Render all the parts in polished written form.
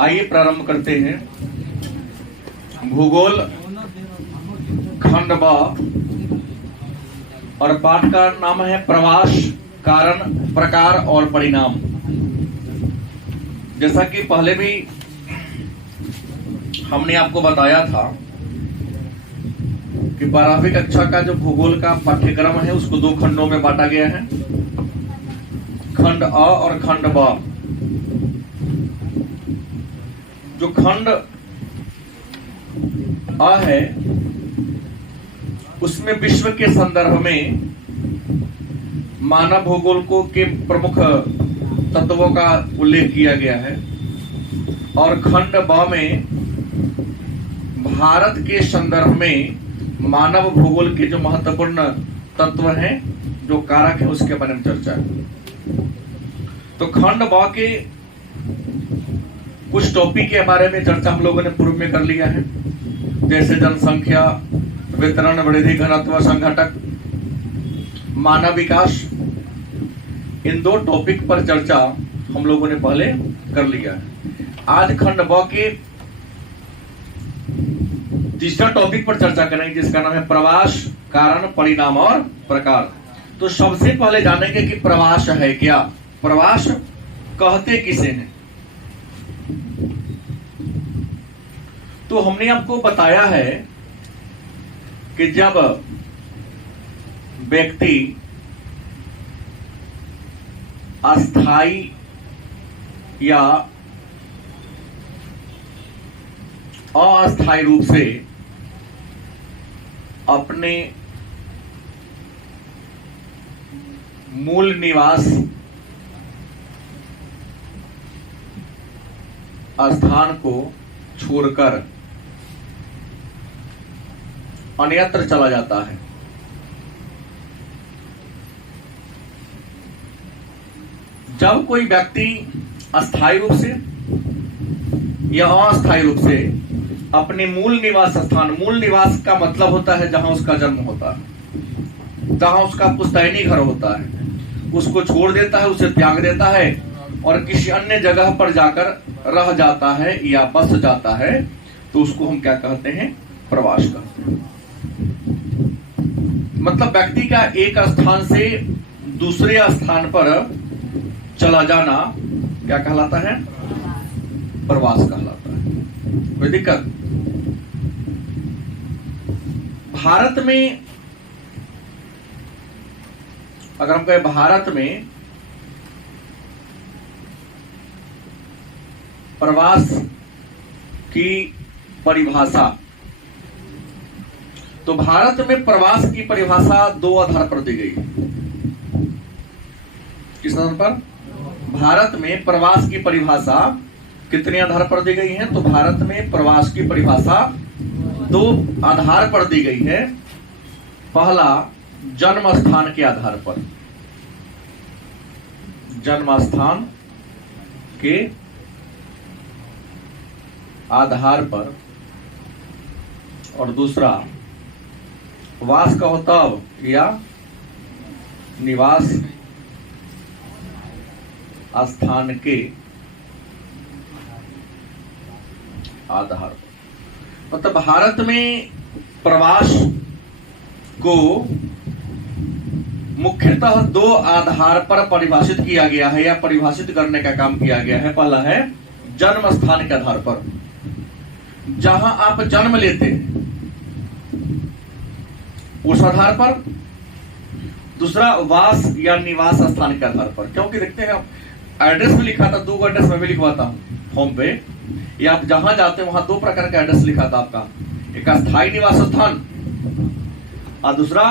आइए प्रारंभ करते हैं। भूगोल खंड ब और पाठ का नाम है प्रवास, कारण, प्रकार और परिणाम। जैसा कि पहले भी हमने आपको बताया था कि 12वीं कक्षा का जो भूगोल का पाठ्यक्रम है उसको 2 खंडों में बांटा गया है, खंड अ और खंड ब। जो खंड अ है उसमें विश्व के संदर्भ में मानव भूगोल को के प्रमुख तत्वों का उल्लेख किया गया है, और खंड ब में भारत के संदर्भ में मानव भूगोल के जो महत्वपूर्ण तत्व हैं, जो कारक है, उसके बारे में चर्चा है। तो खंड ब के कुछ टॉपिक के बारे में चर्चा हम लोगों ने पूर्व में कर लिया है, जैसे जनसंख्या, वितरण, वृद्धि, घनत्व, संघटक, मानव विकास। इन 2 टॉपिक पर चर्चा हम लोगों ने पहले कर लिया है। आज खंड ब के तीसरा टॉपिक पर चर्चा करेंगे, जिसका नाम है प्रवास, कारण, परिणाम और प्रकार। तो सबसे पहले जानेंगे कि प्रवास है क्या, प्रवास कहते किसे हैं। तो हमने आपको बताया है कि जब व्यक्ति अस्थाई या अस्थाई रूप से अपने मूल निवास स्थान को छोड़कर अन्यत्र चला जाता है, जब कोई व्यक्ति अस्थायी रूप से या अस्थायी रूप से अपने मूल निवास स्थान, मूल निवास का मतलब होता है जहां उसका जन्म होता है, जहां उसका पुश्तैनी घर होता है, उसको छोड़ देता है, उसे त्याग देता है और किसी अन्य जगह पर जाकर रह जाता है या बस जाता है, तो उसको हम क्या कहते हैं, प्रवास कहते हैं। मतलब व्यक्ति का एक स्थान से दूसरे स्थान पर चला जाना क्या कहलाता है, प्रवास कहलाता है। कोई दिक्कत? भारत में अगर हम कहें भारत में प्रवास की परिभाषा, तो भारत में प्रवास की परिभाषा 2 आधार पर दी गई है। किस आधार पर? भारत में प्रवास की परिभाषा कितने आधार पर दी गई है? तो भारत में प्रवास की परिभाषा 2 आधार पर दी गई है। पहला, जन्म स्थान के आधार पर, जन्म स्थान के आधार पर, और दूसरा वास कहो तब या निवास स्थान के आधार पर। मतलब भारत में प्रवास को मुख्यतः 2 आधार पर परिभाषित किया गया है या परिभाषित करने का काम किया गया है। पहला है जन्म स्थान के आधार पर, जहां आप जन्म लेते हैं उस आधार पर। दूसरा, वास या निवास स्थान के आधार पर। क्योंकि देखते हैं एड्रेस भी लिखा था, 2 एड्रेस मैं भी लिखवाता हूं फॉर्म पे, या आप जहां जाते हैं वहां 2 प्रकार का एड्रेस लिखा था आपका, एक अस्थायी निवास स्थान और दूसरा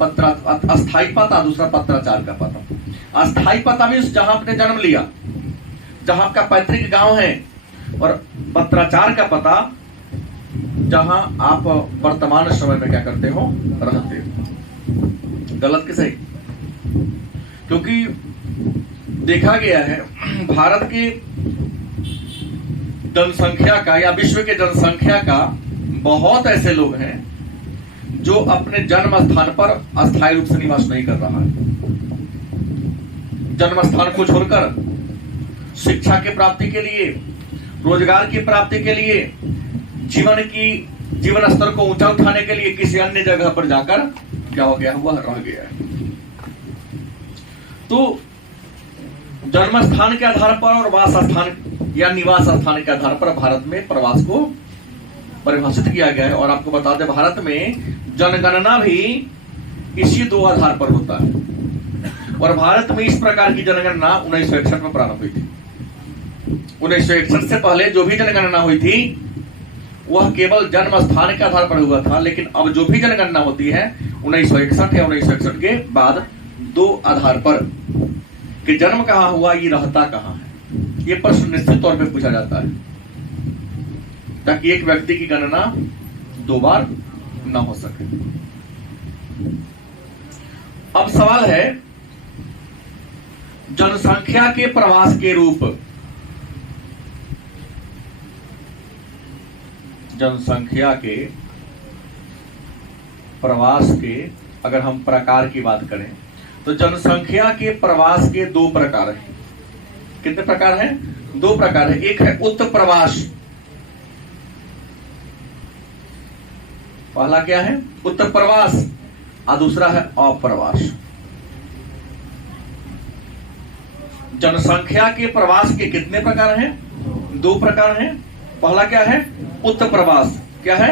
अस्थायी पता, दूसरा पत्राचार का पता। अस्थायी पता मीन्स जहां आपने जन्म लिया, जहां आपका पैतृक गांव है, और पत्राचार का पता जहां आप वर्तमान समय में क्या करते हो, रहते हो। गलत कि सही? क्योंकि देखा गया है भारत के जनसंख्या का या विश्व के जनसंख्या का बहुत ऐसे लोग हैं जो अपने जन्म स्थान पर अस्थायी रूप से निवास नहीं कर रहा है। जन्म स्थान को छोड़कर शिक्षा की प्राप्ति के लिए, रोजगार की प्राप्ति के लिए, जीवन स्तर को ऊंचा उठाने के लिए किसी अन्य जगह पर जाकर क्या हो गया, हुआ रह गया है। तो जन्म स्थान के आधार पर और वास स्थान या निवास स्थान के आधार पर भारत में प्रवास को परिभाषित किया गया है। और आपको बता दें, भारत में जनगणना भी इसी दो आधार पर होता है। और भारत में इस प्रकार की जनगणना 1961 में प्रारंभ हुई थी। 1961 से पहले जो भी जनगणना हुई थी वह केवल जन्म स्थान के आधार पर हुआ था, लेकिन अब जो भी जनगणना होती है 1961 या 1961 के बाद दो आधार पर कि जन्म कहां हुआ, ये रहता कहां है, ये प्रश्न निश्चित तौर पे पूछा जाता है ताकि एक व्यक्ति की गणना दो बार न हो सके। अब सवाल है जनसंख्या के प्रवास के रूप। जनसंख्या के प्रवास के अगर हम प्रकार की बात करें तो जनसंख्या के प्रवास के दो प्रकार हैं। कितने प्रकार हैं? दो प्रकार है। एक है उत्प्रवास। पहला क्या है? उत्प्रवास, और दूसरा है अप्रवास। जनसंख्या के प्रवास के कितने प्रकार हैं? दो प्रकार हैं। पहला क्या है? उत्प्रवास। क्या है?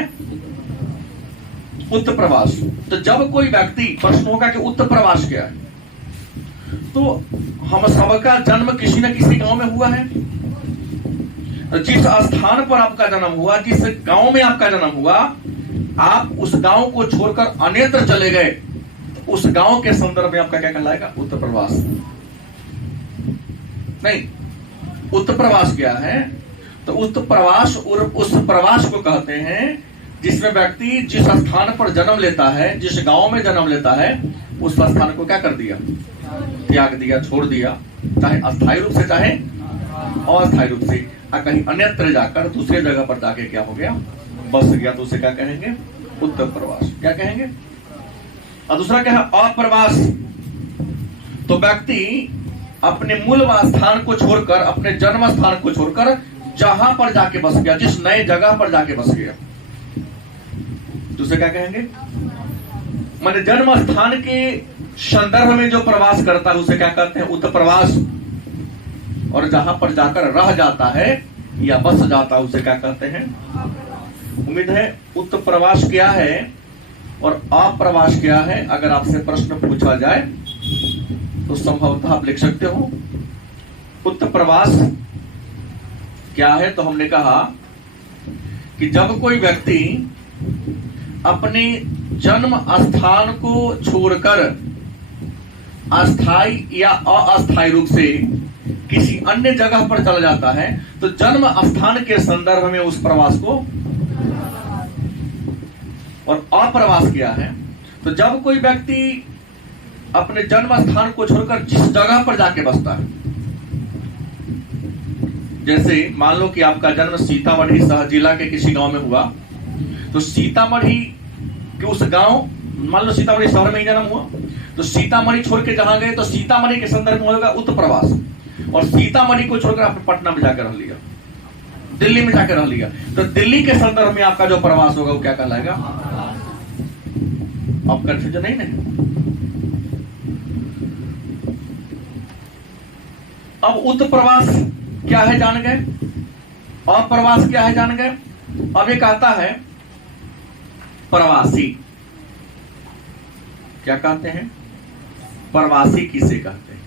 उत्प्रवास। तो जब कोई व्यक्ति, प्रश्न होगा कि उत्प्रवास क्या है, तो हम सबका जन्म किसी न किसी गांव में हुआ है। जिस स्थान पर आपका जन्म हुआ, जिस गांव में आपका जन्म हुआ, आप उस गांव को छोड़कर अन्यत्र चले गए, तो उस गांव के संदर्भ में आपका क्या कहलाएगा? उत्प्रवास। नहीं, उत्प्रवास क्या है? तो उत्प्रवास और उस प्रवास को कहते हैं जिसमें व्यक्ति जिस स्थान पर जन्म लेता है, जिस गांव में जन्म लेता है, उस स्थान को क्या कर दिया? त्याग दिया, छोड़ दिया, चाहे अस्थायी रूप से चाहे अस्थायी रूप से, कहीं अन्यत्र जाकर दूसरे जगह पर जाके क्या हो गया? बस गया। तो उसे क्या कहेंगे? उत्प्रवास। क्या कहेंगे? और दूसरा क्या है? अप्रवास। तो व्यक्ति अपने मूल स्थान को छोड़कर, अपने जन्म स्थान को छोड़कर जहां पर जाके बस गया, जिस नए जगह पर जाके बस गया, तो उसे क्या कहेंगे? माने जन्म स्थान के संदर्भ में जो प्रवास करता है उसे क्या कहते हैं? उत्प्रवास। और जहां पर जाकर रह जाता है या बस जाता है उसे क्या कहते हैं? उम्मीद है उत्प्रवास क्या है और अप्रवास क्या है, अगर आपसे प्रश्न पूछा जाए तो संभवतः आप लिख सकते हो। उत्प्रवास क्या है? तो हमने कहा कि जब कोई व्यक्ति अपने जन्म स्थान को छोड़कर अस्थायी या अस्थायी रूप से किसी अन्य जगह पर चला जाता है, तो जन्म स्थान के संदर्भ में उस प्रवास को। और अप्रवास क्या है? तो जब कोई व्यक्ति अपने जन्म स्थान को छोड़कर जिस जगह पर जाके बसता है, जैसे मान लो कि आपका जन्म सीतामढ़ी शहर जिला के किसी गांव में हुआ, तो सीतामढ़ी के उस गांव, मान लो सीतामढ़ी शहर में ही जन्म हुआ, तो सीतामढ़ी छोड़ के जहां गए तो सीतामढ़ी के संदर्भ में होगा उत्प्रवास। और सीतामढ़ी को छोड़कर आपने पटना में जाकर रह लिया, दिल्ली में जाकर रह लिया, तो दिल्ली के संदर्भ में आपका जो प्रवास होगा वो क्या कहलाएगा? अब कंफ्यूजन नहीं है। अब उत्प्रवास क्या है जान गए, अप्रवास क्या है जान गए। अब एक आता है प्रवासी। क्या कहते हैं? प्रवासी किसे कहते हैं?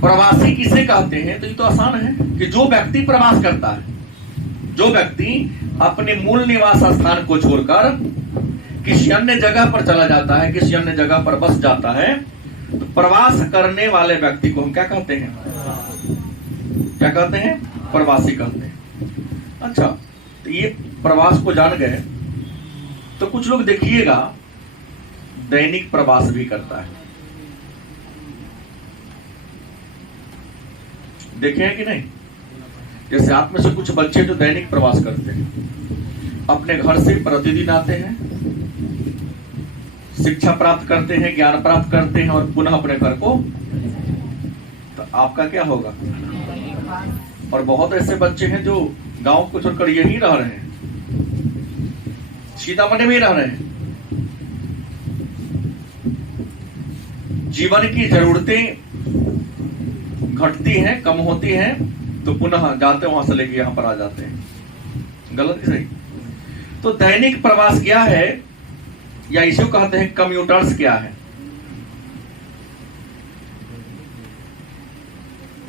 प्रवासी किसे कहते हैं? तो ये तो आसान है कि जो व्यक्ति प्रवास करता है, जो व्यक्ति अपने मूल निवास स्थान को छोड़कर किसी अन्य जगह पर चला जाता है, किसी अन्य जगह पर बस जाता है, तो प्रवास करने वाले व्यक्ति को हम क्या कहते हैं? क्या कहते हैं? प्रवासी कहते हैं। अच्छा, तो ये प्रवास को जान गए, तो कुछ लोग देखिएगा दैनिक प्रवास भी करता है। देखे हैं कि नहीं? जैसे आप में से कुछ बच्चे जो दैनिक प्रवास करते हैं, अपने घर से प्रतिदिन आते हैं, शिक्षा प्राप्त करते हैं, ज्ञान प्राप्त करते हैं और पुनः अपने घर को, तो आपका क्या होगा? और बहुत ऐसे बच्चे हैं जो गांव को छोड़कर यहीं रह रहे हैं, सीतामढ़ी में ही रह रहे हैं। जीवन की जरूरतें घटती हैं, कम होती हैं, तो पुनः जाते वहां से लेके यहां पर आ जाते हैं। गलत कि सही? तो दैनिक प्रवास क्या है, या इसे कहते हैं कम्यूटर्स क्या है?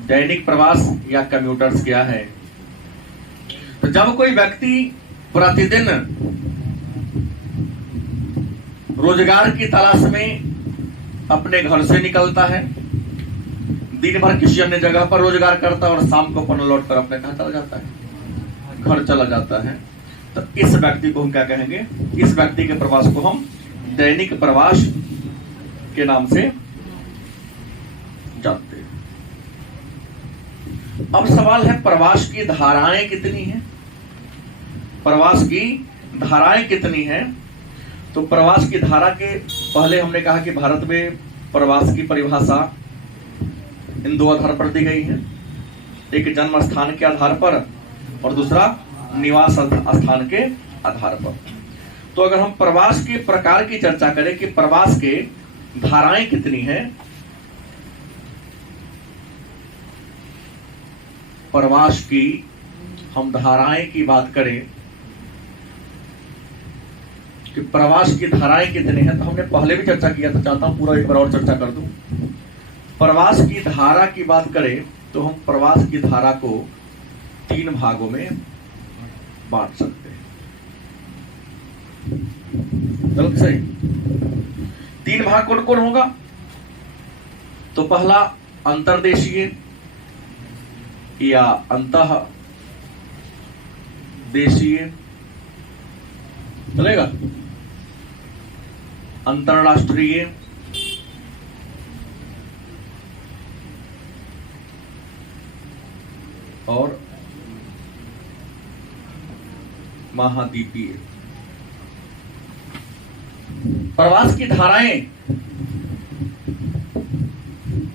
दैनिक प्रवास या कम्यूटर्स क्या है? तो जब कोई व्यक्ति प्रतिदिन रोजगार की तलाश में अपने घर से निकलता है, दिन भर किसी अन्य जगह पर रोजगार करता है और शाम को पुनः लौट कर अपने घर चला जाता है, घर चला जाता है, तो इस व्यक्ति को हम क्या कहेंगे? इस व्यक्ति के प्रवास को हम दैनिक प्रवास के नाम से जानते हैं। अब सवाल है, प्रवास की धाराएं कितनी हैं? प्रवास की धाराएं कितनी हैं? तो प्रवास की धारा के पहले हमने कहा कि भारत में प्रवास की परिभाषा इन दो आधार पर दी गई है, एक जन्म स्थान के आधार पर और दूसरा निवास स्थान के आधार पर। तो अगर हम प्रवास के प्रकार की चर्चा करें कि प्रवास के धाराएं कितनी हैं, प्रवास की हम धाराएं की बात करें कि प्रवास की धाराएं कितनी हैं, तो हमने पहले भी चर्चा किया था, चाहता हूं पूरा एक बार और चर्चा कर दूं। प्रवास की धारा की बात करें तो हम प्रवास की धारा को 3 भागों में बांट सकते हैं। गलत सही? 3 भाग कौन कौन होगा? तो पहला अंतर्देशीय या अंतः देशीय, चलेगा? अंतरराष्ट्रीय, और महाद्वीपीय। प्रवास की धाराएं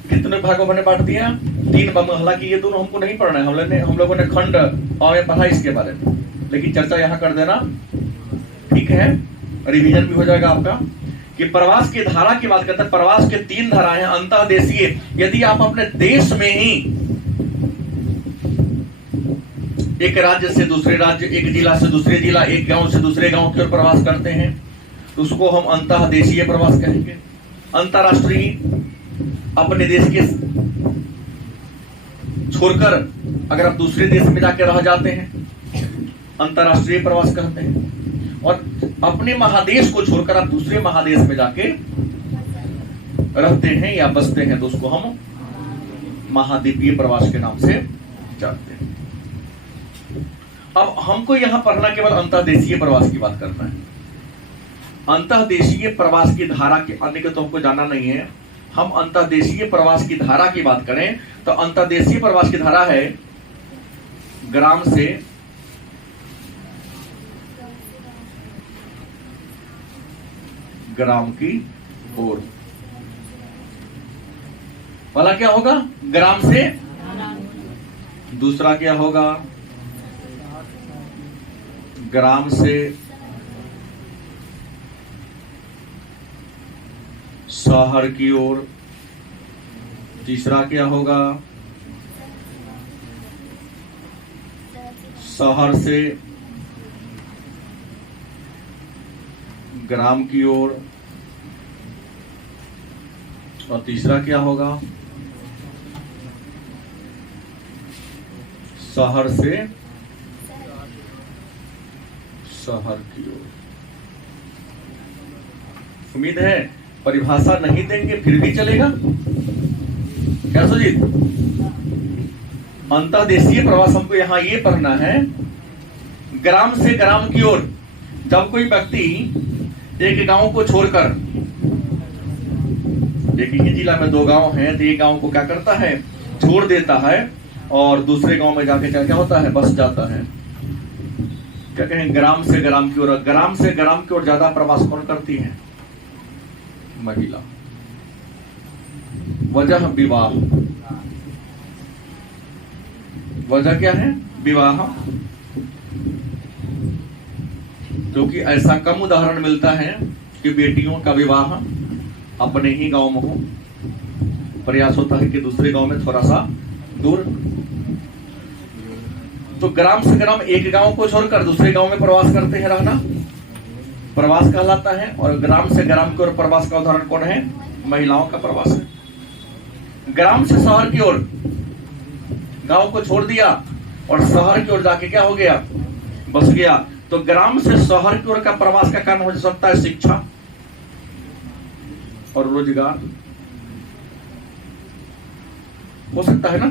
कितने भागों में बांट दिया? 3 भाग। हालांकि ये दोनों हमको नहीं पढ़ना है, हम लोगों ने खंड में पढ़ा इसके बारे में, लेकिन चर्चा यहां कर देना, ठीक है? रिवीजन भी हो जाएगा आपका कि प्रवास की धारा की बात करते हैं। प्रवास के 3 धाराएं हैं। अंतर्देशीय, यदि आप अपने देश में ही एक राज्य से दूसरे राज्य, एक जिला से दूसरे जिला, एक गांव से दूसरे गांव की ओर प्रवास करते हैं, तो उसको हम अंतर्देशीय प्रवास कहेंगे। अंतर्राष्ट्रीय, अपने देश के छोड़कर अगर आप दूसरे देश में जाकर रह जाते हैं, अंतर्राष्ट्रीय प्रवास कहते हैं। और अपने महादेश को छोड़कर आप दूसरे महादेश में जाके रहते हैं या बसते हैं, तो उसको हम महाद्वीपीय प्रवास के नाम से जानते हैं। अब हमको यहां पढ़ना केवल अंतर्देशीय प्रवास की बात करना है। अंतर्देशीय प्रवास की धारा के अन्य के तो हमको जानना नहीं है। हम अंतर्देशीय प्रवास की धारा की बात करें तो अंतर्देशीय प्रवास की धारा है ग्राम से ग्राम की ओर। पहला क्या होगा? ग्राम से। दूसरा क्या होगा? ग्राम से शहर की ओर। तीसरा क्या होगा? शहर से ग्राम की ओर। और तीसरा क्या होगा? शहर से शहर की ओर। उम्मीद है परिभाषा नहीं देंगे फिर भी चलेगा। क्या सुजीत? अंतर्देशीय प्रवास हमको यहां ये पढ़ना है, ग्राम से ग्राम की ओर। जब कोई व्यक्ति एक गांव को छोड़कर, एक ही जिला में 2 गांव हैं, तो एक गांव को क्या करता है? छोड़ देता है और दूसरे गांव में जाके क्या होता है? बस जाता है। क्या कहें? ग्राम से ग्राम की ओर। ग्राम से ग्राम की ओर ज्यादा प्रवास कौन करती है? महिला। वजह विवाह, वजह क्या है? विवाह। क्योंकि ऐसा कम उदाहरण मिलता है कि बेटियों का विवाह अपने ही गांव में हो, प्रयास होता है कि दूसरे गांव में थोड़ा सा दूर। तो ग्राम से ग्राम, एक गांव को छोड़कर दूसरे गांव में प्रवास करते हैं रहना, प्रवास कहलाता है। और ग्राम से ग्राम की ओर प्रवास का उदाहरण कौन है? महिलाओं का प्रवास है। ग्राम से शहर की ओर, गांव को छोड़ दिया और शहर की ओर जाके क्या हो गया? बस गया। तो ग्राम से शहर की ओर का प्रवास का कारण हो सकता है शिक्षा और रोजगार, हो सकता है ना।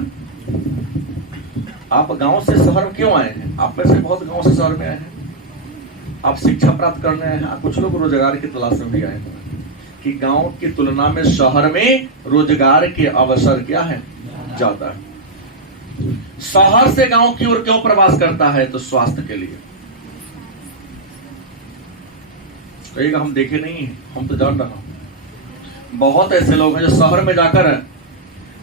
आप गांव से शहर में क्यों आए हैं? आप में से बहुत गांव से शहर में आए हैं, आप शिक्षा प्राप्त करने आए हैं, कुछ लोग रोजगार की तलाश में भी आए हैं। कि गांव की तुलना में शहर में रोजगार के अवसर क्या है? ज्यादा है। शहर से गांव की ओर क्यों प्रवास करता है? तो स्वास्थ्य के लिए। कहेगा हम देखे नहीं है, हम तो जान रहा हूं। बहुत ऐसे लोग हैं जो शहर में जाकर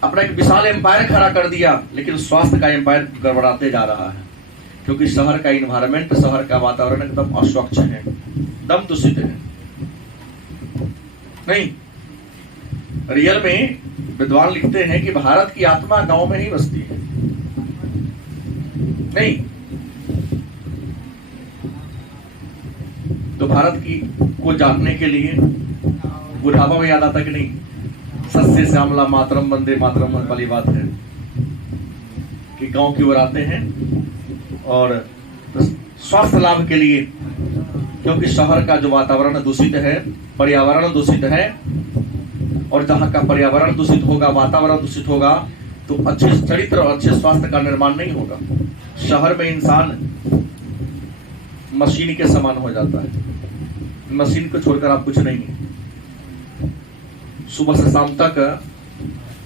अपना एक विशाल एम्पायर खड़ा कर दिया, लेकिन स्वास्थ्य का एम्पायर गड़बड़ाते जा रहा है। क्योंकि शहर का इन्वायरमेंट, शहर का वातावरण एकदम अस्वच्छ है, दम दूषित है। नहीं, रियल में विद्वान लिखते हैं कि भारत की आत्मा गांव में ही बसती है। नहीं तो भारत की को जानने के लिए बुढ़ापा में याद आता कि नहीं? सस्य श्यामला मातरम वंदे मातरम वाली बात है कि गांव की ओर आते हैं और स्वास्थ्य लाभ के लिए। क्योंकि शहर का जो वातावरण दूषित है, पर्यावरण दूषित है, और जहां का पर्यावरण दूषित होगा, वातावरण दूषित होगा, तो अच्छे चरित्र और अच्छे स्वास्थ्य का निर्माण नहीं होगा। शहर में इंसान मशीन के समान हो जाता है, मशीन को छोड़कर आप कुछ नहीं है। सुबह से शाम तक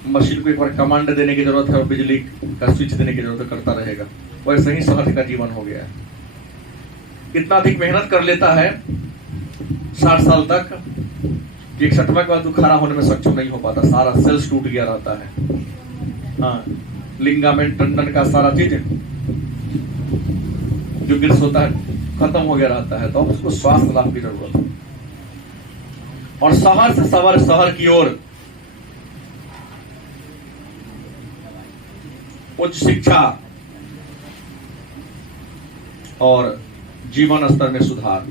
मशीन को एक बार कमांड देने की जरूरत है और बिजली का स्विच देने की जरूरत करता रहेगा। वैसे ही शहर का जीवन हो गया है। इतना अधिक मेहनत कर लेता है 60 साल तक कि 61 के बाद खड़ा होने में सक्षम नहीं हो पाता, सारा सेल्स टूट गया रहता है। हाँ, लिंगामेंट, टंडन का सारा चीज जो गिल्स होता है खत्म हो गया रहता है। तो उसको स्वास्थ्य लाभ की जरूरत है। और शहर से शहर की ओर उच्च शिक्षा और जीवन स्तर में सुधार।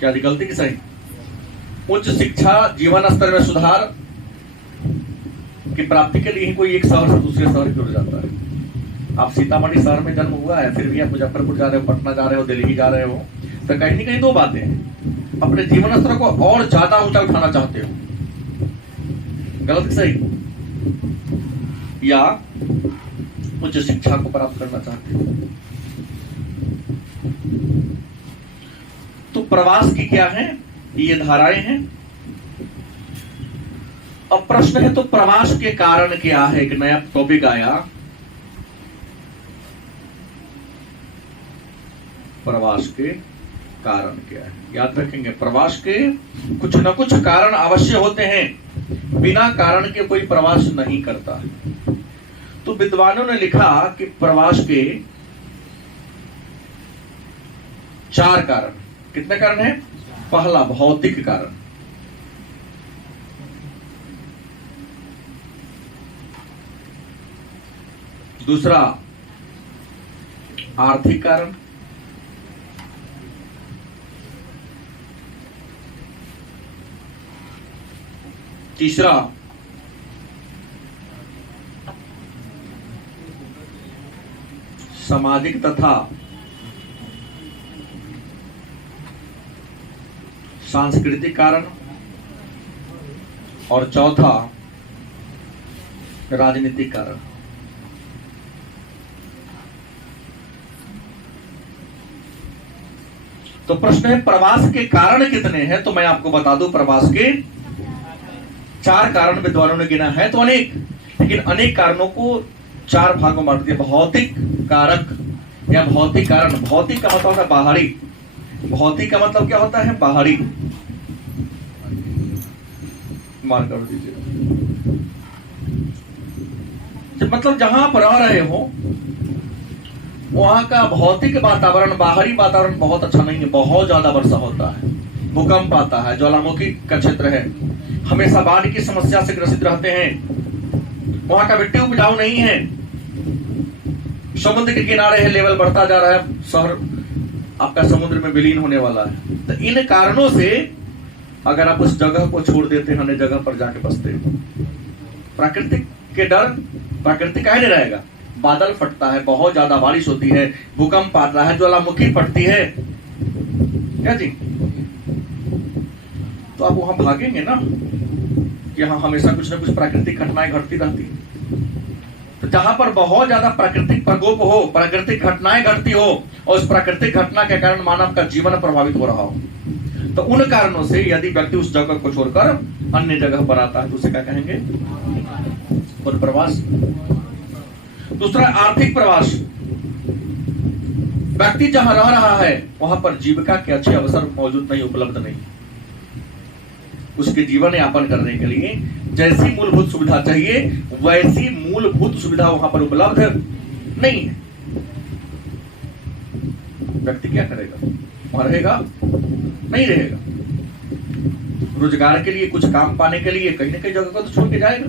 क्या गलती की सही? उच्च शिक्षा, जीवन स्तर में सुधार की प्राप्ति के लिए ही कोई एक शहर से दूसरे शहर की ओर जाता है। आप सीतामढ़ी शहर में जन्म हुआ है, फिर भी आप मुजफ्फरपुर जा रहे हो, पटना जा रहे हो, दिल्ली जा रहे हो, तो कहीं ना कहीं दो बातें हैं। अपने जीवन स्तर को और ज्यादा ऊंचा उठाना चाहते हो, गलत सही, या उच्च शिक्षा को प्राप्त करना चाहते हो। तो प्रवास की क्या है? ये धाराएं हैं। अब प्रश्न है तो प्रवास के कारण क्या है? एक नया टॉपिक आया, प्रवास के कारण क्या है। याद रखेंगे, प्रवास के कुछ न कुछ कारण अवश्य होते हैं, बिना कारण के कोई प्रवास नहीं करता है। तो विद्वानों ने लिखा कि प्रवास के 4 कारण। कितने कारण हैं? पहला, भौतिक कारण। दूसरा, आर्थिक कारण। तीसरा, सामाजिक तथा सांस्कृतिक कारण। और चौथा, राजनीतिक कारण। तो प्रश्न है प्रवास के कारण कितने हैं? तो मैं आपको बता दूं, प्रवास के 4 कारण विद्वानों ने गिना है। तो अनेक, लेकिन अनेक कारणों को 4 भागों में बांट दिया। भौतिक कारक या भौतिक कारण। भौतिक का मतलब है बाहरी, भौतिक का मतलब क्या होता है? बाहरी। मार्क कर दीजिए। मतलब जहां आप रह रहे हो वहां का भौतिक वातावरण, बाहरी वातावरण बहुत अच्छा नहीं है। बहुत ज्यादा वर्षा होता है, भूकंप आता है, ज्वालामुखी का क्षेत्र है, हमेशा बाढ़ की समस्या से ग्रसित रहते हैं, वहां का मिट्टी उपजाऊ नहीं है, समुद्र के किनारे है, लेवल बढ़ता जा रहा है, शहर आपका समुद्र में विलीन होने वाला है। तो इन कारणों से अगर आप उस जगह को छोड़ देते हैं, अन्य जगह पर जाके बसते हो, प्राकृतिक के डर, प्राकृतिक काहे नहीं रहेगा? बादल फटता है, बहुत ज्यादा बारिश होती है, भूकंप आता है, ज्वालामुखी फटती है, क्या जी? तो आप वहां भागेंगे ना कि हाँ हमेशा कुछ ना कुछ प्राकृतिक घटनाएं घटती रहती है। तो जहां पर बहुत ज्यादा प्राकृतिक प्रकोप हो, प्राकृतिक घटनाएं घटती हो और उस प्राकृतिक घटना के कारण मानव का जीवन प्रभावित हो रहा हो, तो उन कारणों से यदि व्यक्ति उस जगह को छोड़कर अन्य जगह पर आता है तो उसे क्या कहेंगे? और प्रवास। दूसरा आर्थिक प्रवास। व्यक्ति जहां रह रहा है वहां पर जीविका के अच्छे अवसर मौजूद नहीं, उपलब्ध नहीं। उसके जीवन यापन करने के लिए जैसी मूलभूत सुविधा चाहिए वैसी मूलभूत सुविधा वहां पर उपलब्ध नहीं है। व्यक्ति क्या करेगा? वहां रहेगा? नहीं रहेगा। रोजगार के लिए, कुछ काम पाने के लिए कहीं ना कहीं जगह को तो छोड़ के जाएगा।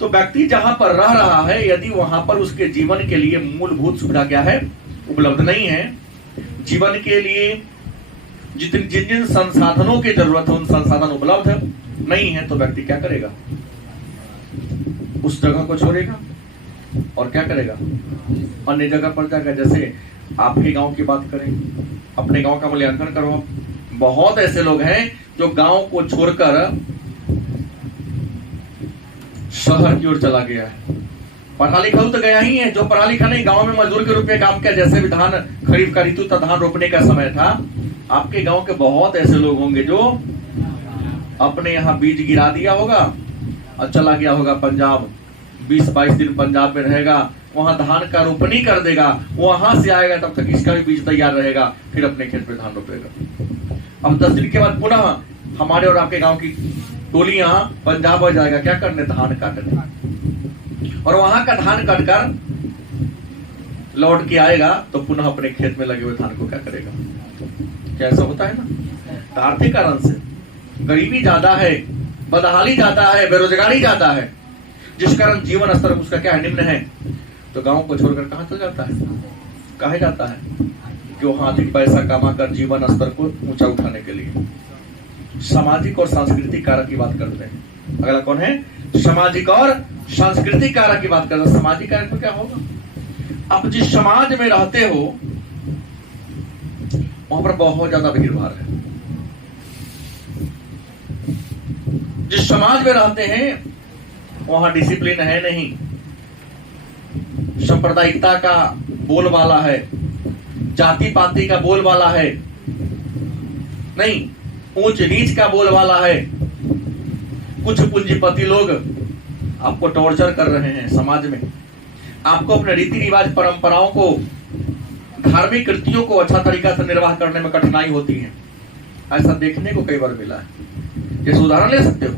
तो व्यक्ति जहां पर रह रहा है यदि वहां पर उसके जीवन के लिए मूलभूत सुविधा क्या है? उपलब्ध नहीं है। जीवन के लिए जिन जिन संसाधनों की जरूरत है उन संसाधन उपलब्ध नहीं है, तो व्यक्ति क्या करेगा? उस जगह को छोड़ेगा और क्या करेगा? अन्य जगह पर जाएगा। जैसे आपके गांव की बात करें, अपने गांव का मूल्यांकन करो। बहुत ऐसे लोग हैं जो गांव को छोड़कर शहर की ओर चला गया है। पढ़ा लिखा तो गया ही है, जो पढ़ा लिखा नहीं गांव में मजदूर के रूप में काम किया। जैसे भी धान खरीफ का ऋतु था, धान रोपने का समय था, आपके गांव के बहुत ऐसे लोग होंगे जो अपने यहाँ बीज गिरा दिया होगा और चला गया होगा पंजाब, 20-22 दिन पंजाब में रहेगा, वहां धान का रोपनी कर देगा, वहां से आएगा तब तक इसका भी बीज तैयार रहेगा, फिर अपने खेत में धान रोपेगा। अब 10 दिन के बाद पुनः हमारे और आपके गांव की टोली यहाँ पंजाब आ जाएगा, क्या करने? धान काटने। और वहां का धान काटकर लौट के आएगा तो पुनः अपने खेत में लगे हुए धान को क्या करेगा? क्या ऐसा होता है ना? तो आर्थिक कारण से गरीबी ज्यादा है, बदहाली ज्यादा है, बेरोजगारी ज्यादा है, जिस कारण जीवन स्तर उसका क्या है? निम्न है। तो गांव को छोड़कर कहां चल जाता है? कहा जाता है कि वहां अधिक पैसा कमाकर जीवन स्तर को ऊंचा उठाने के लिए। सामाजिक और सांस्कृतिक कारक की बात करते हैं। अगला कौन है? सामाजिक और सांस्कृतिक कारक की बात करते हैं। सामाजिक कारक में क्या होगा? आप जिस समाज में रहते हो वहां पर बहुत ज्यादा भीड़ भाड़ है। जिस समाज में रहते हैं वहां डिसिप्लिन है नहीं, सांप्रदायिकता का बोलबाला है, जाति पाति का बोलबाला है नहीं, ऊंच नीच का बोलबाला है। कुछ पूंजीपति लोग आपको टॉर्चर कर रहे हैं समाज में, आपको अपने रीति रिवाज, परंपराओं को, धार्मिक कृतियों को अच्छा तरीका से निर्वाह करने में कठिनाई होती है। ऐसा देखने को कई बार मिला है। जैसे उदाहरण ले सकते हो,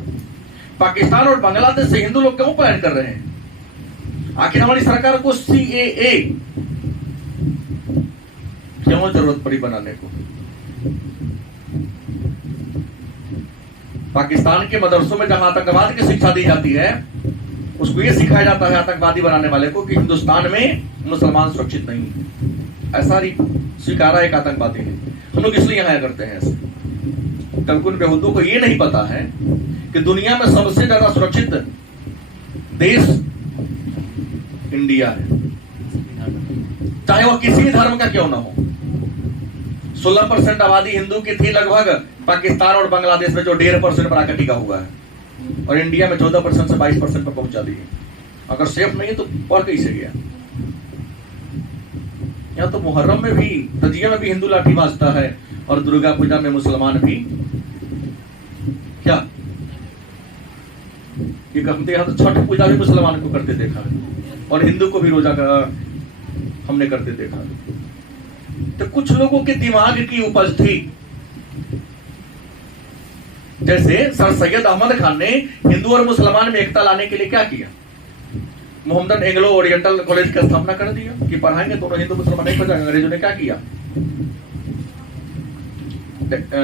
पाकिस्तान और बांग्लादेश से हिंदू लोग क्यों पलायन कर रहे हैं? आखिर हमारी सरकार को CAA क्यों जरूरत पड़ी बनाने को? पाकिस्तान के मदरसों में जहां आतंकवाद की शिक्षा दी जाती है उसको यह सिखाया जाता है आतंकवादी बनाने वाले को कि हिंदुस्तान में मुसलमान सुरक्षित नहीं है। ऐसा स्वीकारा एक आतंकवादी ने। हम लोग इसलिए यहां करते हैं ऐसे, क्योंकि उन बेहूदों को यह नहीं पता है कि दुनिया में सबसे ज्यादा सुरक्षित देश इंडिया है, चाहे वह किसी भी धर्म का क्यों ना हो। 16% आबादी हिंदू की थी लगभग पाकिस्तान और बांग्लादेश में, जो 1.5% पर आकर टिका हुआ है, और इंडिया में 14% से 22% पर पहुंचा दी है। अगर सेफ नहीं है तो और कैसे गया? यहाँ तो मुहर्रम में भी, तजिया में भी हिंदू लाठी बाजता है और दुर्गा पूजा में मुसलमान भी क्या? हमने यहाँ तो छठ पूजा भी मुसलमान को करते देखा है और हिंदू को भी रोजा का हमने करते देखा है। तो कुछ लोगों के दिमाग की उपज थी। जैसे सर सैयद अहमद खान ने हिंदू और मुसलमान में एकता लाने के लिए क्या किया? मोहम्मदन एंग्लो ओरिएंटल कॉलेज की स्थापना कर दिया कि पढ़ाएंगे दोनों हिंदू मुसलमान एक हो जाएंगे। अंग्रेजों ने क्या किया?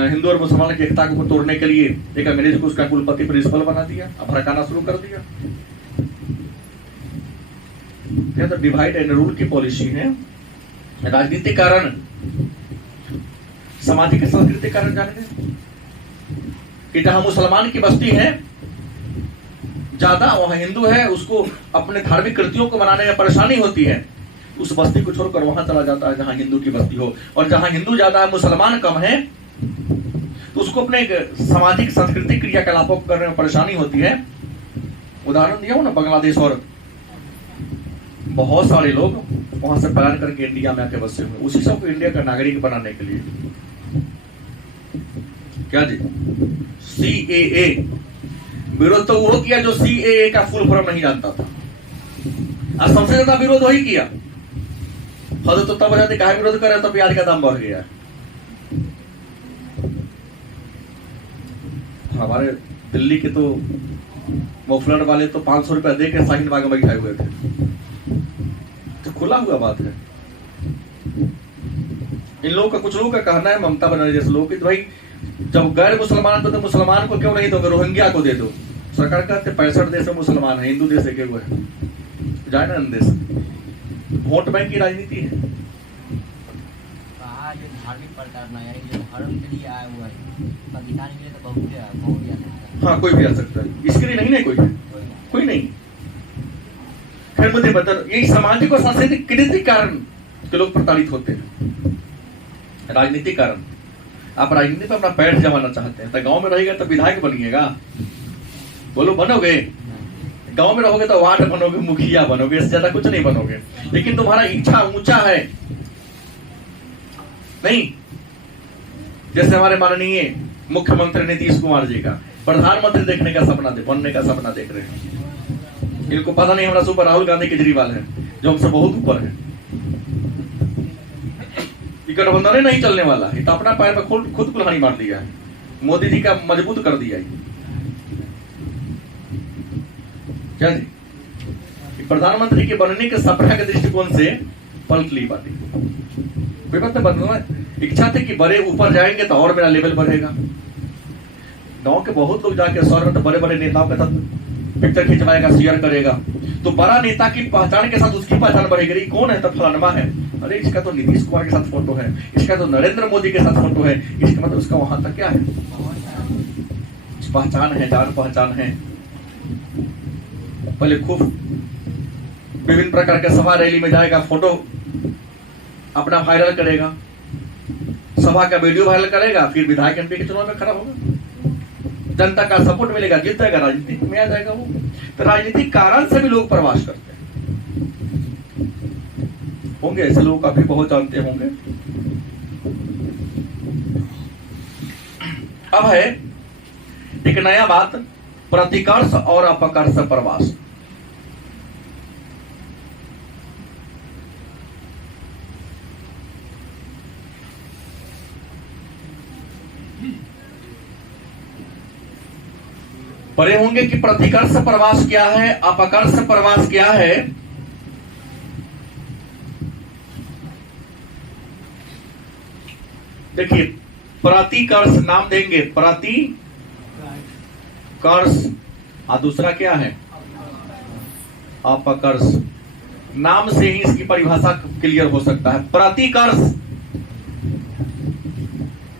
हिंदू और मुसलमान की एकता को तोड़ने के लिए एक अंग्रेज को उसका कुलपति प्रिंसिपल बना दिया, अब भड़काना शुरू कर दिया। यह तो डिवाइड एंड रूल की पॉलिसी है। राजनीतिक कारण, सामाजिक सांस्कृतिक कारण जानेंगे कि जहां मुसलमान की बस्ती है ज्यादा, वहां हिंदू है, उसको अपने धार्मिक कृतियों को मनाने में परेशानी होती है, उस बस्ती को छोड़कर वहां चला जाता है जहां हिंदू की बस्ती हो। और जहां हिंदू ज्यादा है मुसलमान कम है, तो उसको अपने सामाजिक सांस्कृतिक क्रियाकलापों को करने में परेशानी होती है। उदाहरण दिया हूं ना, बांग्लादेश, और बहुत सारे लोग वहां से पलायन करके इंडिया में आके बसे हुए, उसी सबको इंडिया का नागरिक बनाने के लिए। क्या जी? CAA विरोध तो वो किया जो CAA का फुल फॉर्म नहीं जानता था। आज सबसे ज्यादा विरोध वही किया। हद तो तब जाते कहा विरोध करे तो प्याज का दाम बढ़ गया। हमारे दिल्ली के तो मफलर वाले तो 500 रुपया दे के शाहीन बाग में बैठाए हुए थे। तो खुला हुआ बात है। इन लोगों का, कुछ लोगों का कहना है, ममता बनर्जी जैसे लोग, भाई जब गैर मुसलमान को तो मुसलमान को क्यों नहीं दोगे, रोहिंग्या को दे दो। सरकार कहते 65 देश में मुसलमान है, हिंदू देश एक है, जाए ना देश। वोट बैंक की राजनीति है। धार्मिक प्रताड़ना, यानी जो धर्म के लिए आया हुआ है, संविधान के लिए तो बहुत आ सकता है। हाँ, कोई भी आ सकता है, इसके लिए नहीं ना कोई नहीं। फिर मुझे बता, यही सामाजिक और सांस्कृतिक कृषि कारण के लोग प्रताड़ित होते हैं। राजनीतिक कारण, आप राजनीति में अपना पैर जमाना चाहते हैं तो गांव में रहेगा तो विधायक बनिएगा, बोलो बनोगे। गांव में रहोगे तो वार्ड बनोगे, मुखिया बनोगे, इससे ज्यादा कुछ नहीं बनोगे। लेकिन तुम्हारा इच्छा ऊंचा है नहीं। जैसे हमारे माननीय मुख्यमंत्री नीतीश कुमार जी का प्रधानमंत्री देखने का सपना, बनने का सपना देख रहे हैं। इनको पता नहीं हमारा सुपर राहुल गांधी केजरीवाल है जो हमसे बहुत ऊपर है। गठबंधन नहीं चलने वाला है, तो अपना पैर में खुद कुल्हाड़ी मार दिया है, मोदी जी का मजबूत कर दिया है। क्या जी? प्रधानमंत्री के बनने के सपना के दृष्टिकोण से पलट ली बात। कोई बात नहीं, बदलना इच्छा थी कि बड़े ऊपर जाएंगे तो और मेरा लेवल बढ़ेगा। गांव के बहुत लोग जाके शहर में तो बड़े बड़े नेताओं के साथ पिक्चर खिंचवाएगा, शेयर करेगा, तो बड़ा नेता की पहचान के साथ उसकी पहचान बढ़ेगी। कौन है? तो फलानमा है, अरे इसका तो नीतीश कुमार के साथ फोटो है, इसका तो नरेंद्र मोदी के साथ फोटो है, इसका मतलब उसका वहां तक क्या है, पहचान है, जान पहचान है। पहले खूब विभिन्न प्रकार के सभा रैली में जाएगा, फोटो अपना वायरल करेगा, सभा का वीडियो वायरल करेगा, फिर विधायक एमपी के चुनाव में खड़ा होगा, जनता का सपोर्ट मिलेगा, जीत जाएगा, राजनीति में आ जाएगा वो। तो राजनीतिक कारण से भी लोग प्रवास करते हैं। होंगे ऐसे लोग, काफी बहुत जानते होंगे। अब है एक नया बात, प्रतिकर्ष और अपकर्ष प्रवास। पढ़े होंगे कि प्रतिकर्ष प्रवास क्या है, अपकर्ष प्रवास क्या है। देखिए, प्रतिकर्ष नाम देंगे, प्रतिकर्ष, और दूसरा क्या है, अपकर्ष। नाम से ही इसकी परिभाषा क्लियर हो सकता है। प्रतिकर्ष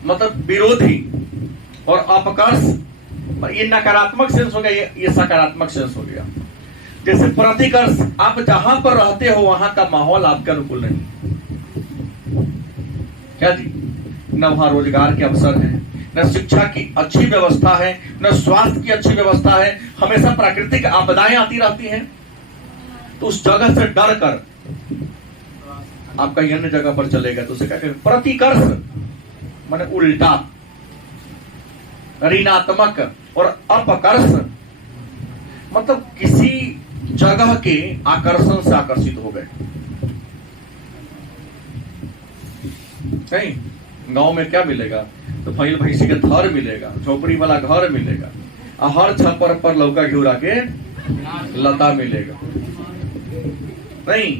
मतलब विरोधी, और अपकर्ष ये नकारात्मक सेंस हो गया, ये सकारात्मक सेंस हो गया। जैसे प्रतिकर्ष, आप जहां पर रहते हो वहां का माहौल आपके अनुकूल नहीं। क्या जी? न वहां रोजगार के अवसर है, न शिक्षा की अच्छी व्यवस्था है, न स्वास्थ्य की अच्छी व्यवस्था है, हमेशा प्राकृतिक आपदाएं आती रहती हैं। तो उस जगह से डर कर आप कहीं अन्य जगह पर चलेगा तो उसे क्या कहेंगे? प्रतिकर्ष माने उल्टा, ऋणात्मक। और अपकर्ष मतलब किसी जगह के आकर्षण से आकर्षित हो गए। नहीं, गांव में क्या मिलेगा? तो भैल भैंसी के थर मिलेगा, झोपड़ी वाला घर मिलेगा, और हर छप्पर पर लौका घिउरा के लता मिलेगा। नहीं,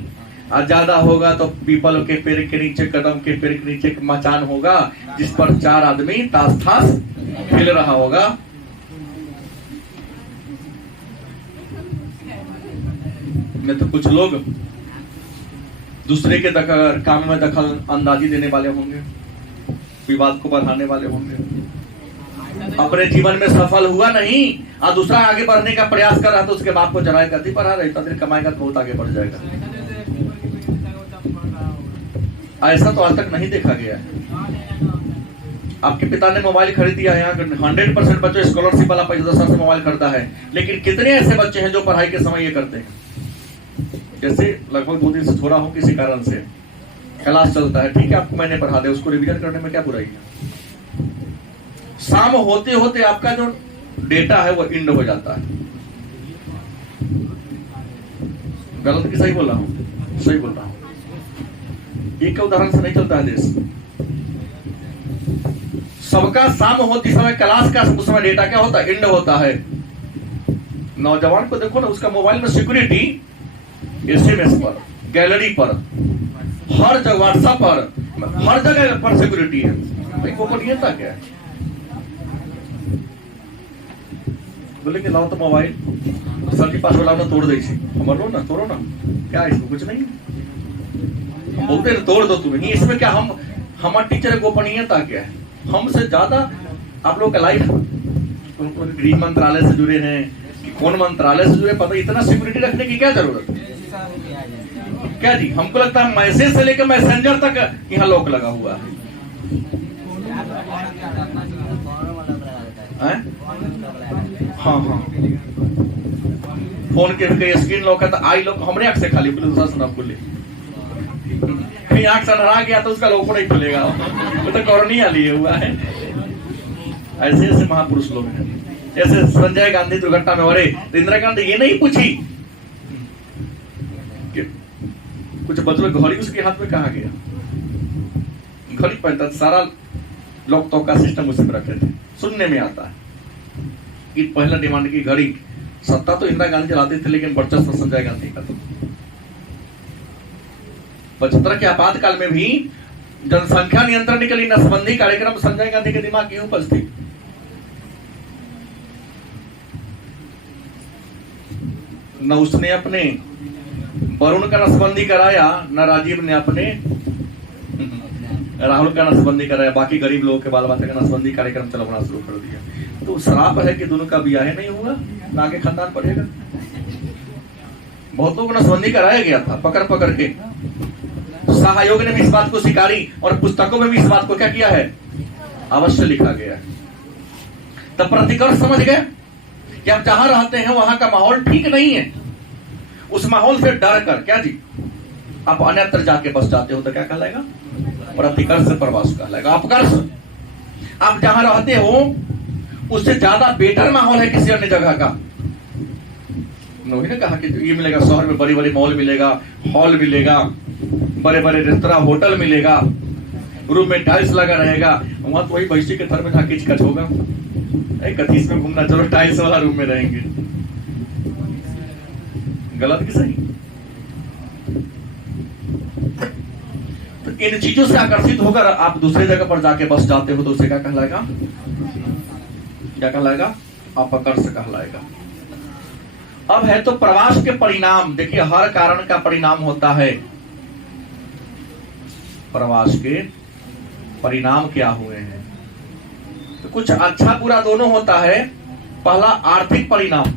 और ज्यादा होगा तो पीपल के पेड़ के नीचे, कदम के पेड़ के नीचे एक मचान होगा जिस पर 4 आदमी ताश थास खेल रहा होगा। में तो कुछ लोग दूसरे के काम में दखल अंदाजी देने वाले होंगे, विवाद को बढ़ाने वाले होंगे। अपने जीवन में सफल हुआ नहीं और दूसरा आगे बढ़ने का प्रयास कर रहा तो उसके बाप को जराए गति बढ़ा रहे, इतना देर कमाएगा तो बहुत आगे बढ़ जाएगा। ऐसा तो आज तक नहीं देखा गया है। आपके पिता ने मोबाइल खरीद दिया है, यहाँ 100% बच्चे स्कॉलरशिप वाला पैसा 10 साल से मोबाइल खरीदा है, लेकिन कितने ऐसे बच्चे हैं जो पढ़ाई के समय ये करते हैं? जैसे लगभग 2 दिन से थोड़ा हो किसी कारण से क्लास चलता है, ठीक है, आपको मैंने पढ़ा दे, उसको रिवीजन करने में क्या बुराई है? शाम होते होते आपका जो डेटा है वो इंड हो जाता है। गलत कि सही बोल रहा हूं? सही बोल रहा हूं। एक उदाहरण से नहीं चलता है देश। सबका शाम होती समय क्लास का उस समय डेटा क्या होता है? इंड होता है। नौजवान को देखो ना, उसका मोबाइल में सिक्योरिटी SMS पर, गैलरी पर, हर जगह व्हाट्सएप पर, हर जगह पर सिक्योरिटी है। भाई गोपनीयता क्या है? बोलेंगे लाओ तो मोबाइल, सर के पास वाला तोड़ दे, हमारो ना तोड़ो ना, क्या इसमें कुछ नहीं है। बोलते हैं तोड़ दो तुम्हें, इसमें क्या? हम हमारे टीचर गोपनीयता क्या है? हमसे ज्यादा आप लोग का लाइफ गृह मंत्रालय से जुड़े हैं कि कौन मंत्रालय से जुड़े, पता इतना सिक्योरिटी रखने की क्या जरूरत है? क्या जी, हमको लगता है मैसेज से लेकर मैसेंजर तक यहाँ लॉक लगा हुआ है। हाँ हाँ, फोन के स्क्रीन लॉक है तो आई लॉक हमरे आंख से खाली दूसरा सुना खुले, कहीं आंख से अंधरा गया तो उसका लॉक नहीं खुलेगा, वो तो कॉर्निया लिए हुआ है। ऐसे ऐसे महापुरुष लोग हैं। जैसे संजय गांधी दुर्घटना में मरे तो इंदिरा गांधी ये नहीं पूछी कि कुछ बचल घड़ी उसके हाथ में कहा गया, घड़ी पहनता, सारा लॉक तो का सिस्टम उसी में रखे थे। सुनने में आता है कि पहला डिमांड की घड़ी, सत्ता तो इंदिरा गांधी चलाते थे लेकिन वर्चस्व संजय गांधी का था। 75 के आपातकाल में भी जनसंख्या नियंत्रण के लिए नसबंदी कार्यक्रम संजय गांधी के दिमाग की उपज थी। न उसने अपने वरुण का नसबंदी कराया, न राजीव ने अपने राहुल का नसबंदी कराया, बाकी गरीब लोगों के बाल बच्चे का नसबंदी कार्यक्रम चलाना शुरू कर दिया। तो श्राप है कि दोनों का ब्याह नहीं हुआ, ना आगे खानदान पड़ेगा। बहुत लोगों को नसबंदी कराया गया था पकड़ पकड़ के। सहयोग ने भी इस बात को स्वीकारी और पुस्तकों में भी इस बात को क्या किया है? अवश्य लिखा गया है। तब प्रतिकर्ष समझ गए कि आप जहां रहते हैं वहां का माहौल ठीक नहीं है। उस माहौल से डर कर क्या जी आप अन्यत्र जाके बस जाते हो तो क्या कहलाएगा? प्रतिकर्ष प्रवास कहलाएगा। अपकर्ष, आप जहां रहते हो उससे ज्यादा बेटर माहौल है किसी अन्य जगह का। उन्होंने ने कहा कि ये मिलेगा, शहर में बड़ी बड़ी मॉल मिलेगा, हॉल मिलेगा, बड़े बड़े रेस्तरा होटल मिलेगा, रूम में टाइल्स लगा रहेगा। वहां तो वही भैंसी के थर में जहाँ किचकच होगा, कतीस में घूमना, चलो टाइल्स वाला रूम में रहेंगे। गलत कि सही? तो इन चीजों से आकर्षित होकर आप दूसरे जगह पर जाके बस जाते हो तो उसे क्या कहलाएगा? क्या कहलाएगा? अपकर्ष कहलाएगा। अब है तो प्रवास के परिणाम। देखिए हर कारण का परिणाम होता है। प्रवास के परिणाम क्या हुए हैं? तो कुछ अच्छा बुरा दोनों होता है। पहला आर्थिक परिणाम,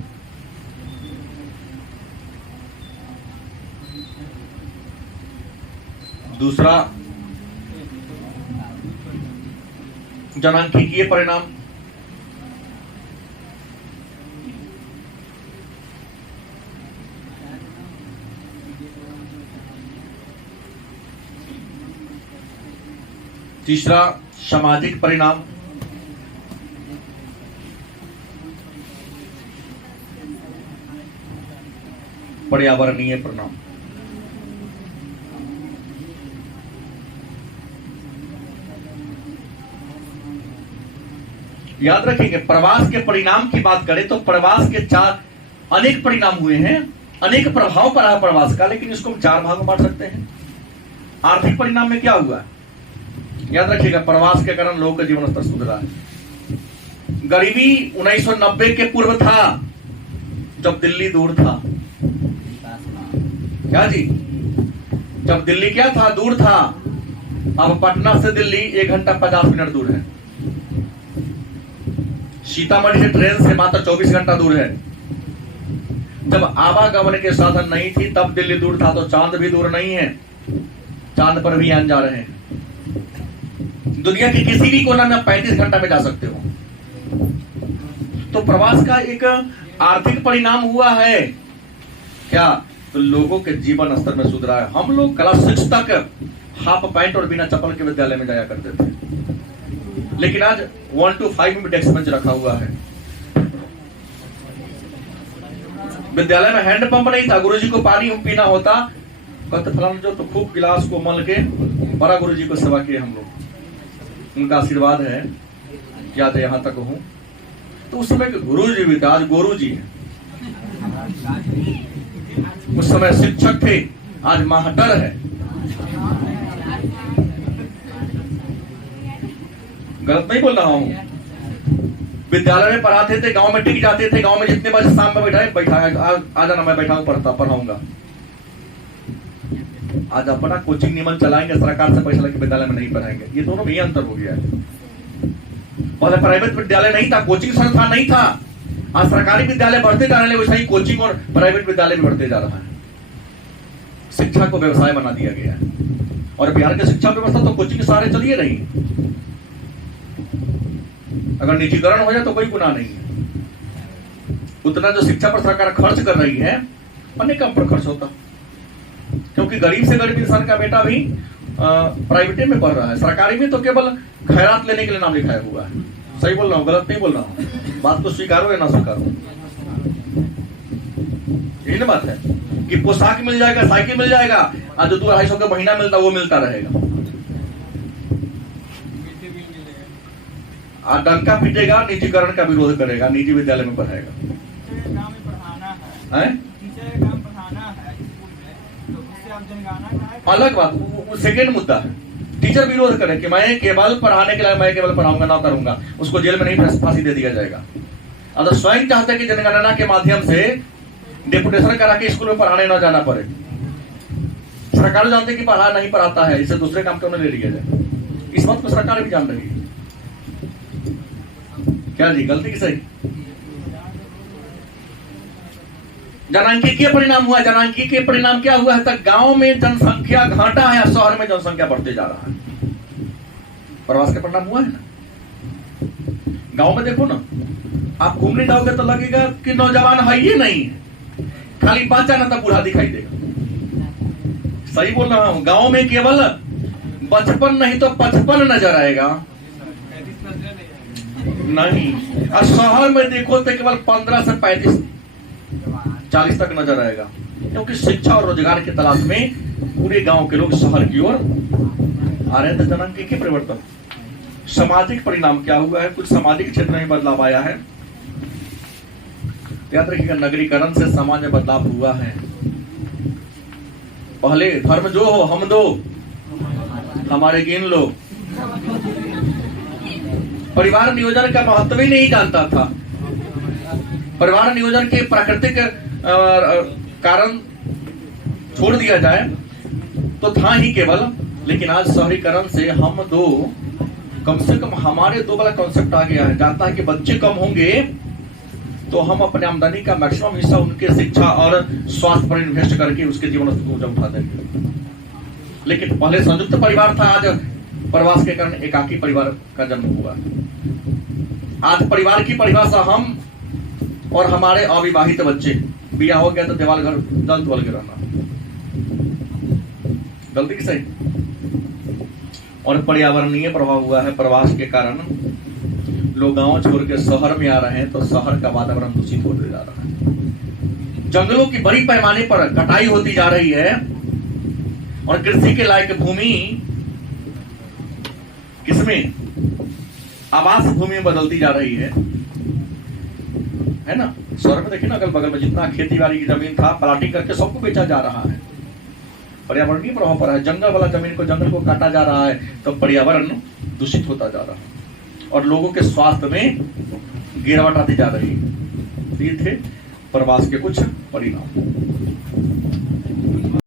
दूसरा जनांकीय परिणाम, तीसरा सामाजिक परिणाम, पर्यावरणीय परिणाम। याद रखेंगे, प्रवास के परिणाम की बात करें तो प्रवास के अनेक परिणाम हुए हैं, अनेक प्रभाव पड़ा है प्रवास का, लेकिन इसको हम 4 भाग में बांट सकते हैं। आर्थिक परिणाम में क्या हुआ? याद रखिएगा, प्रवास के कारण लोगों का जीवन स्तर सुधरा है। गरीबी 1990 के पूर्व था, जब दिल्ली दूर था। क्या जी? जब दिल्ली क्या था? दूर था। अब पटना से दिल्ली 1 घंटा 50 मिनट दूर है। सीतामढ़ी से ट्रेन से मात्र 24 घंटा दूर है। जब आवागमन के साधन नहीं थी तब दिल्ली दूर था, तो चांद भी दूर नहीं है, चांद पर भी आने जा रहे हैं। दुनिया के किसी भी कोना में 35 घंटा में जा सकते हो। तो प्रवास का एक आर्थिक परिणाम हुआ है क्या? तो लोगों के जीवन स्तर में सुधरा है। हम लोग क्लास 6 तक हाफ पैंट और बिना चप्पल के विद्यालय में जाया करते थे, लेकिन आज 1 to 5 में डेस्क बेंच रखा हुआ है। विद्यालय में हैंड पंप नहीं था, गुरुजी को पानी पीना होता, कहते फलाना जो, तो खूब गिलास को मल के बड़ा गुरुजी को सेवा किए हम लोग। उनका आशीर्वाद है कि आज यहां तक हूं। तो उस समय के गुरुजी भी थे, आज गुरुजी है। उस समय शिक्षक थे, आज मास्टर है। गलत नहीं बोल रहा हूं। विद्यालय में पढ़ाते थे, गांव में टिक जाते थे, गांव में जितने बजे शाम में बैठा आ जाना, मैं बैठा हूं, पढ़ाऊंगा। आज अपना कोचिंग नियमन चलाएंगे, सरकार से पैसा लेके विद्यालय में नहीं पढ़ाएंगे। ये दोनों में ही अंतर हो गया है। पहले प्राइवेट विद्यालय नहीं था, कोचिंग संस्थान नहीं था। आज सरकारी विद्यालय बढ़ते जा रहे हैं, वैसे ही कोचिंग और प्राइवेट विद्यालय भी बढ़ते जा रहा है। शिक्षा को व्यवसाय बना दिया गया है, और बिहार की शिक्षा व्यवस्था तो कोचिंग के सहारे चलिए रही। अगर निजीकरण हो जाए तो कोई गुनाह नहीं है। उतना जो शिक्षा पर सरकार खर्च कर रही है, अन्य कम पर खर्च होता, क्योंकि गरीब से गरीब इंसान का बेटा भी प्राइवेट में पढ़ रहा है। सरकारी में तो केवल खैरात लेने के लिए नाम लिखाया हुआ है। सही बोल रहा हूँ, गलत नहीं बोल रहा हूँ? बात को स्वीकारो या ना स्वीकारो, यही ना बात है कि पोशाक मिल जाएगा, साइकिल मिल जाएगा, और जो 200-250 का महीना मिलता वो मिलता रहेगा। डंका पीटेगा, निजीकरण का विरोध करेगा, निजी विद्यालय में पढ़ाएगा। अलग बात, वो सेकेंड मुद्दा है। टीचर विरोध करे कि मैं केवल पढ़ाने के लिए, मैं केवल पढ़ाऊंगा, ना करूंगा, उसको जेल में नहीं फांसी दे दिया जाएगा। अगर स्वयं चाहते हैं कि जनगणना के माध्यम से डेपुटेशन करा के स्कूल में पढ़ाने ना जाना पड़े, सरकार जानते कि पढ़ा नहीं पढ़ाता है, इसे दूसरे काम क्यों ले लिया जाए। इस बात को सरकार भी जान रही है। क्या जी, गलती की सही? जनांकीय परिणाम हुआ। जनांकीय परिणाम क्या हुआ है? तक गांव में जनसंख्या घटा है, शहर में जनसंख्या बढ़ते जा रहा है। प्रवास का परिणाम हुआ है ना। गांव में देखो ना, आप घूमने जाओगे तो लगेगा कि नौजवान है ही नहीं, खाली बच्चा ना तो बूढ़ा दिखाई देगा। सही बोल रहा हूं। गांव में केवल 55 नहीं तो 55 नजर आएगा नहीं, और शहर में देखो तो केवल 15 से 35-40 तक नजर आएगा, क्योंकि शिक्षा और रोजगार की तलाश में पूरे गांव के लोग शहर की ओर आ रहे हैं। तो जनांकीय परिवर्तन। सामाजिक परिणाम क्या हुआ है? कुछ सामाजिक क्षेत्र में बदलाव आया है। याद रखिएगा, नगरीकरण से समाज में बदलाव हुआ है। पहले धर्म जो हो हम दो, हमारे गिन लो। परिवार नियोजन का महत्व ही नहीं जानता था। परिवार नियोजन के प्राकृतिक कारण छोड़ दिया जाए तो था ही केवल, लेकिन आज शहरीकरण से हम दो, कम से कम हमारे दो वाला कॉन्सेप्ट आ गया है। जानता है कि बच्चे कम होंगे तो हम अपने आमदनी का मैक्सिमम हिस्सा उनके शिक्षा और स्वास्थ्य पर इन्वेस्ट करके उसके जीवन स्तर को ऊंचा उठा देंगे। लेकिन पहले संयुक्त परिवार था, आज प्रवास के कारण एकाकी परिवार का जन्म हुआ। आज परिवार की परिभाषा हम और हमारे अविवाहित बच्चे। बिया हो गया तो देवाल घर जल तोल के रहना। गलती की सही? और पर्यावरणीय प्रभाव हुआ है। प्रवास के कारण लोग गांव छोड़ के शहर में आ रहे हैं, तो शहर का वातावरण दूषित होते जा रहा है। जंगलों की बड़ी पैमाने पर कटाई होती जा रही है, और कृषि के लायक भूमि किसमें? आवास भूमि में बदलती जा रही है ना। शहर में देखिए ना, अगल बगल में जितना खेती बाड़ी की जमीन था, प्लाटिंग करके सबको बेचा जा रहा है। पर्यावरणीय प्रभाव पड़ा है, जंगल वाला जंगल को काटा जा रहा है, तो पर्यावरण दूषित होता जा रहा है और लोगों के स्वास्थ्य में गिरावट आती जा रही है। ये थे प्रवास के कुछ परिणाम।